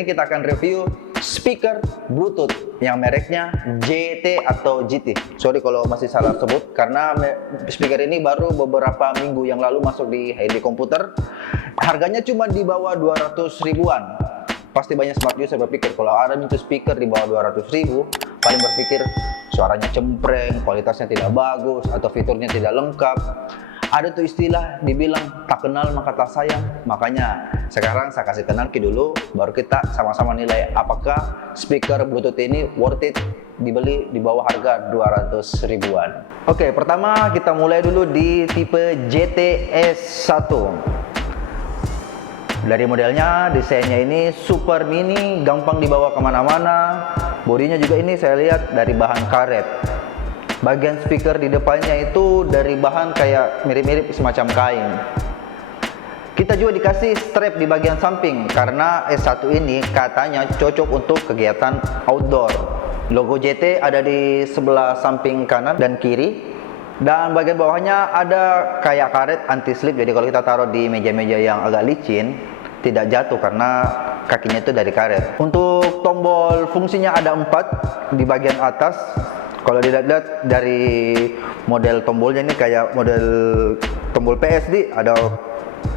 ini kita akan review speaker Bluetooth yang mereknya JT atau GT. Sorry kalau masih salah sebut, karena speaker ini baru beberapa minggu yang lalu masuk di HD komputer. Harganya cuma di bawah 200 ribuan. Pasti banyak smart user berpikir kalau ada itu speaker di bawah 200 ribu, paling berpikir suaranya cempreng, kualitasnya tidak bagus, atau fiturnya tidak lengkap. Ada tuh istilah dibilang tak kenal maka tak sayang. Makanya sekarang saya kasih kenal dulu, baru kita sama-sama nilai apakah speaker Bluetooth ini worth it dibeli di bawah harga 200 ribuan. Oke, pertama kita mulai dulu di tipe JTS1. Dari modelnya, desainnya ini super mini, gampang dibawa kemana-mana. Bodinya juga ini saya lihat dari bahan karet. Bagian speaker di depannya itu dari bahan kayak mirip-mirip semacam kain. Kita juga dikasih strap di bagian samping karena S1 ini katanya cocok untuk kegiatan outdoor. Logo JT ada di sebelah samping kanan dan kiri. Dan bagian bawahnya ada kayak karet anti slip, jadi kalau kita taruh di meja-meja yang agak licin tidak jatuh karena kakinya itu dari karet. Untuk tombol fungsinya ada 4 di bagian atas. Kalau dilihat dari model tombolnya ini kayak model tombol PSD, ada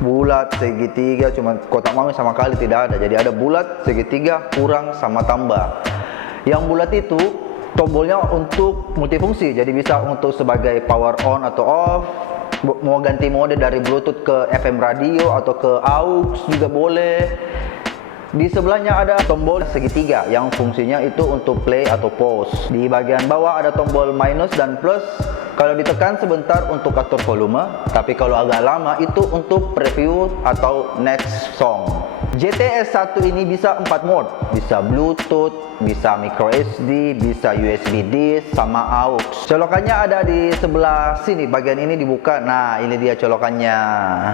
bulat, segitiga, cuma kotak mami sama kali tidak ada. Jadi ada bulat, segitiga, kurang, sama tambah. Yang bulat itu tombolnya untuk multifungsi, jadi bisa untuk sebagai power on atau off, mau ganti mode dari Bluetooth ke FM radio atau ke aux juga boleh. Di sebelahnya ada tombol segitiga yang fungsinya itu untuk play atau pause. Di bagian bawah ada tombol minus dan plus. Kalau ditekan sebentar untuk atur volume, tapi kalau agak lama itu untuk preview atau next song. JTS1 ini bisa 4 mode, bisa Bluetooth, bisa micro SD, bisa USB disk, sama aux. Colokannya ada di sebelah sini, bagian ini dibuka. Nah, ini dia colokannya.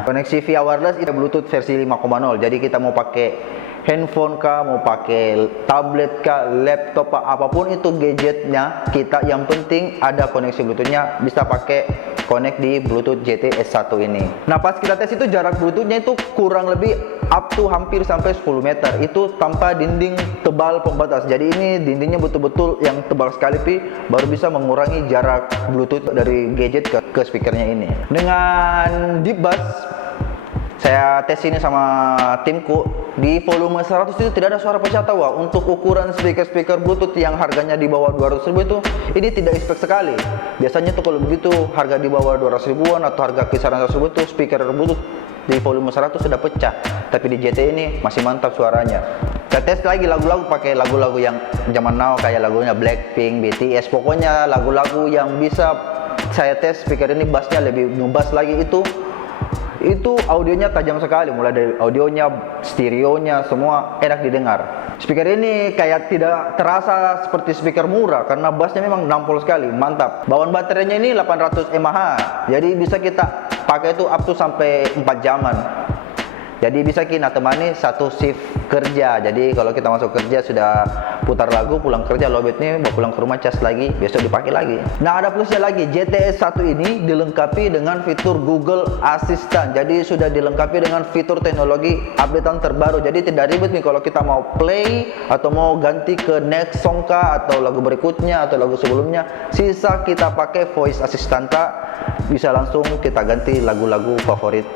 Koneksi via wireless itu Bluetooth versi 5.0. Jadi kita mau pakai handphone kah, mau pakai tablet kah, laptop kah, apapun itu gadgetnya kita, yang penting ada koneksi Bluetoothnya, bisa pakai connect di Bluetooth JTS1 ini. Nah, pas kita tes itu jarak Bluetoothnya itu kurang lebih up to hampir sampai 10 meter. Itu tanpa dinding tebal pembatas. Jadi ini dindingnya betul-betul yang tebal sekali, baru bisa mengurangi jarak Bluetooth dari gadget ke speakernya ini. Dengan deep bass, saya tes ini sama timku, di volume 100 itu tidak ada suara pecah tawa. Untuk ukuran speaker Bluetooth yang harganya di bawah 200 ribu itu, ini tidak expect sekali. Biasanya tuh kalau begitu harga di bawah 200 ribuan atau harga kisaran 100 ribu itu speaker Bluetooth di volume 100 sudah pecah. Tapi di JT ini masih mantap suaranya. Saya tes lagi lagu-lagu, pakai lagu-lagu yang zaman now kayak lagunya Blackpink, BTS, pokoknya lagu-lagu yang bisa saya tes speaker ini bassnya lebih ngebass lagi. Itu audionya tajam sekali, mulai dari audionya, stereonya, semua enak didengar. Speaker ini kayak tidak terasa seperti speaker murah karena bassnya memang nampol sekali, mantap. Bawaan baterainya ini 800 mAh, jadi bisa kita pakai itu up to sampai 4 jaman. Jadi bisa kita temani satu shift kerja. Jadi kalau kita masuk kerja sudah putar lagu, pulang kerja lowbat nih, mau pulang ke rumah cas lagi, besok dipakai lagi. Nah, ada plusnya lagi, JTS1 ini dilengkapi dengan fitur Google Assistant. Jadi sudah dilengkapi dengan fitur teknologi updatean terbaru. Jadi tidak ribet nih kalau kita mau play atau mau ganti ke next song kah, atau lagu berikutnya atau lagu sebelumnya. Sisa kita pakai voice assistant, bisa langsung kita ganti lagu-lagu favorit.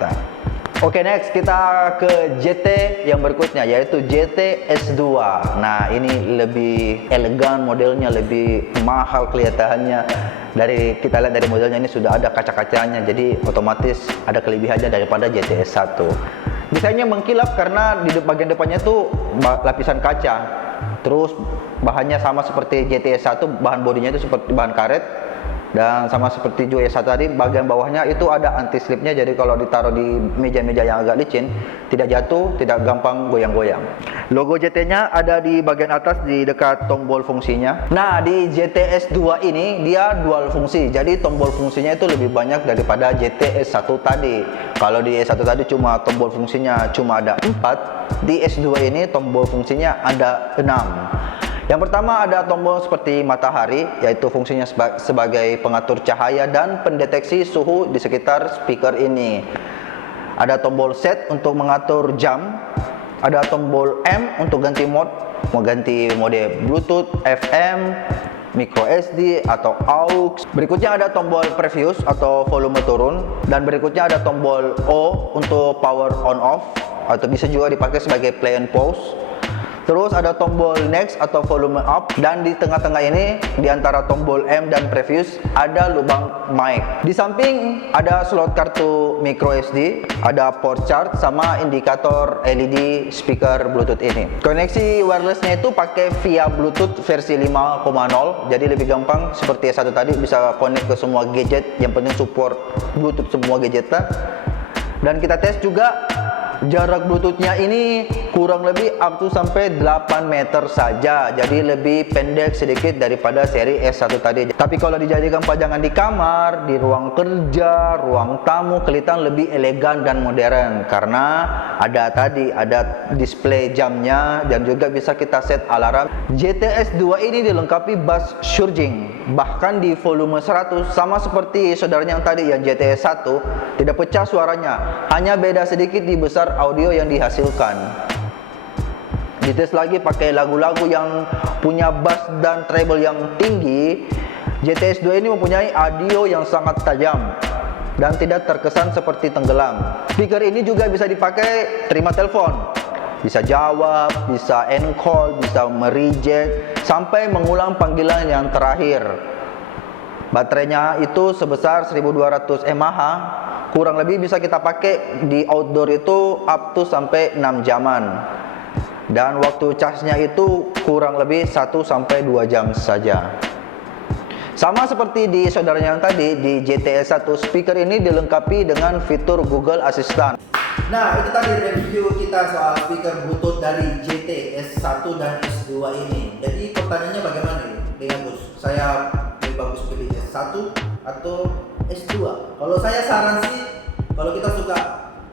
Oke, next kita ke JT yang berikutnya, yaitu JTS2. Nah, ini lebih elegan modelnya, lebih mahal kelihatannya. Dari kita lihat dari modelnya ini sudah ada kaca-kacanya, jadi otomatis ada kelebihannya daripada JTS1. Desainnya mengkilap karena di bagian depannya itu lapisan kaca. Terus bahannya sama seperti JTS1, bahan bodinya itu seperti bahan karet. Dan sama seperti JTS1 tadi, bagian bawahnya itu ada anti slipnya, jadi kalau ditaruh di meja-meja yang agak licin tidak jatuh, tidak gampang goyang-goyang. Logo JT-nya ada di bagian atas di dekat tombol fungsinya. Nah, di JTS2 ini dia dual fungsi, jadi tombol fungsinya itu lebih banyak daripada JTS1 tadi. Kalau di S1 tadi cuma tombol fungsinya cuma ada 4, di S2 ini tombol fungsinya ada 6. Yang pertama ada tombol seperti matahari, yaitu fungsinya sebagai pengatur cahaya dan pendeteksi suhu di sekitar speaker ini. Ada tombol set untuk mengatur jam, Ada tombol M untuk ganti mode, mau ganti mode Bluetooth, FM, micro SD atau aux. Berikutnya ada tombol previous atau volume turun, dan berikutnya ada tombol O untuk power on off atau bisa juga dipakai sebagai play and pause. Terus ada tombol next atau volume up, dan di tengah-tengah ini di antara tombol M dan previous ada lubang mic. Di samping ada slot kartu micro SD, ada port charge sama indikator LED speaker Bluetooth ini. Koneksi wirelessnya itu pakai via Bluetooth versi 5.0, jadi lebih gampang seperti yang satu tadi, bisa connect ke semua gadget, yang penting support Bluetooth semua gadgetnya. Dan kita tes juga jarak Bluetoothnya ini kurang lebih up to sampai 8 meter saja, jadi lebih pendek sedikit daripada seri S1 tadi. Tapi kalau dijadikan pajangan di kamar, di ruang kerja, ruang tamu, kelihatan lebih elegan dan modern karena ada display jamnya, dan juga bisa kita set alarm. GTS2 ini dilengkapi bass surging, bahkan di volume 100 sama seperti saudaranya yang tadi yang GTS1, tidak pecah suaranya, hanya beda sedikit di besar audio yang dihasilkan. Dites lagi pakai lagu-lagu yang punya bass dan treble yang tinggi. GTS2 ini mempunyai audio yang sangat tajam dan tidak terkesan seperti tenggelam. Speaker ini juga bisa dipakai terima telepon, bisa jawab, bisa end call, bisa mereject, sampai mengulang panggilan yang terakhir. Baterainya itu sebesar 1200 mAh, kurang lebih bisa kita pakai di outdoor itu up to sampai 6 jaman. Dan waktu charge-nya itu kurang lebih 1 sampai 2 jam saja. Sama seperti di saudaranya yang tadi, di GTS1, speaker ini dilengkapi dengan fitur Google Assistant. Nah, itu tadi review kita soal speaker Bluetooth dari GTS1 dan S2 ini. Jadi pertanyaannya bagaimana nih, Gus? Saya lebih bagus pilih S1 atau S2? Kalau saya saran sih, kalau kita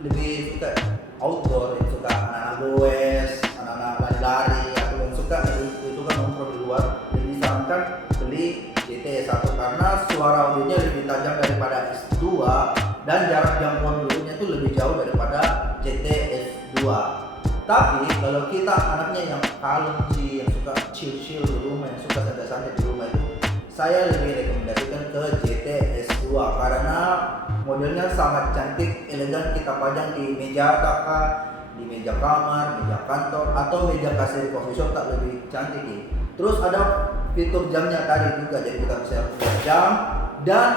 lebih suka outdoor, yang suka anak-anak goes, anak-anak lari-lari, atau yang suka itu kan nongkrong di luar, jadi disarankan beli GT1 karena suara audionya lebih tajam daripada S2 dan jarak jangkauan Bluetoothnya itu lebih jauh daripada GTS2. Tapi kalau kita anaknya yang kalem sih, yang suka chill di rumah, yang suka santai-santai di rumah, itu saya lebih rekomendasikan ke GTS2 karena modelnya sangat cantik, elegan, kita pajang di meja kakak, di meja kamar, meja kantor, atau meja kasir coffee shop, tak lebih cantik nih. Terus ada fitur jamnya tadi juga, jadi kita bisa buat jam dan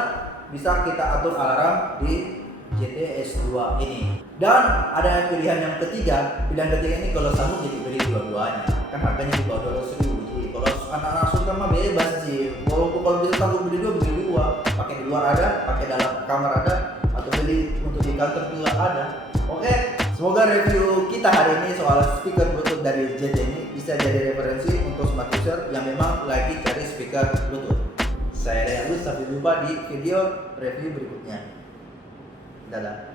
bisa kita atur alarm di GTS2 ini. Dan ada pilihan yang ketiga. Pilihan ketiga ini kalau sanggup jadi beli dua-duanya, kan harganya di bawah 200.000. Jadi kalau anak-anak suka mah bebas sih. Kalau bisa sanggup beli dua, pakai di luar ada, pakai dalam kamar ada, atau beli untuk di kantor juga ada. Oke, semoga review kita hari ini soal speaker Bluetooth dari JT ini bisa jadi referensi untuk smart user yang memang lagi cari speaker Bluetooth. Saya Rea Luz, sampai jumpa di video review berikutnya. Dadah.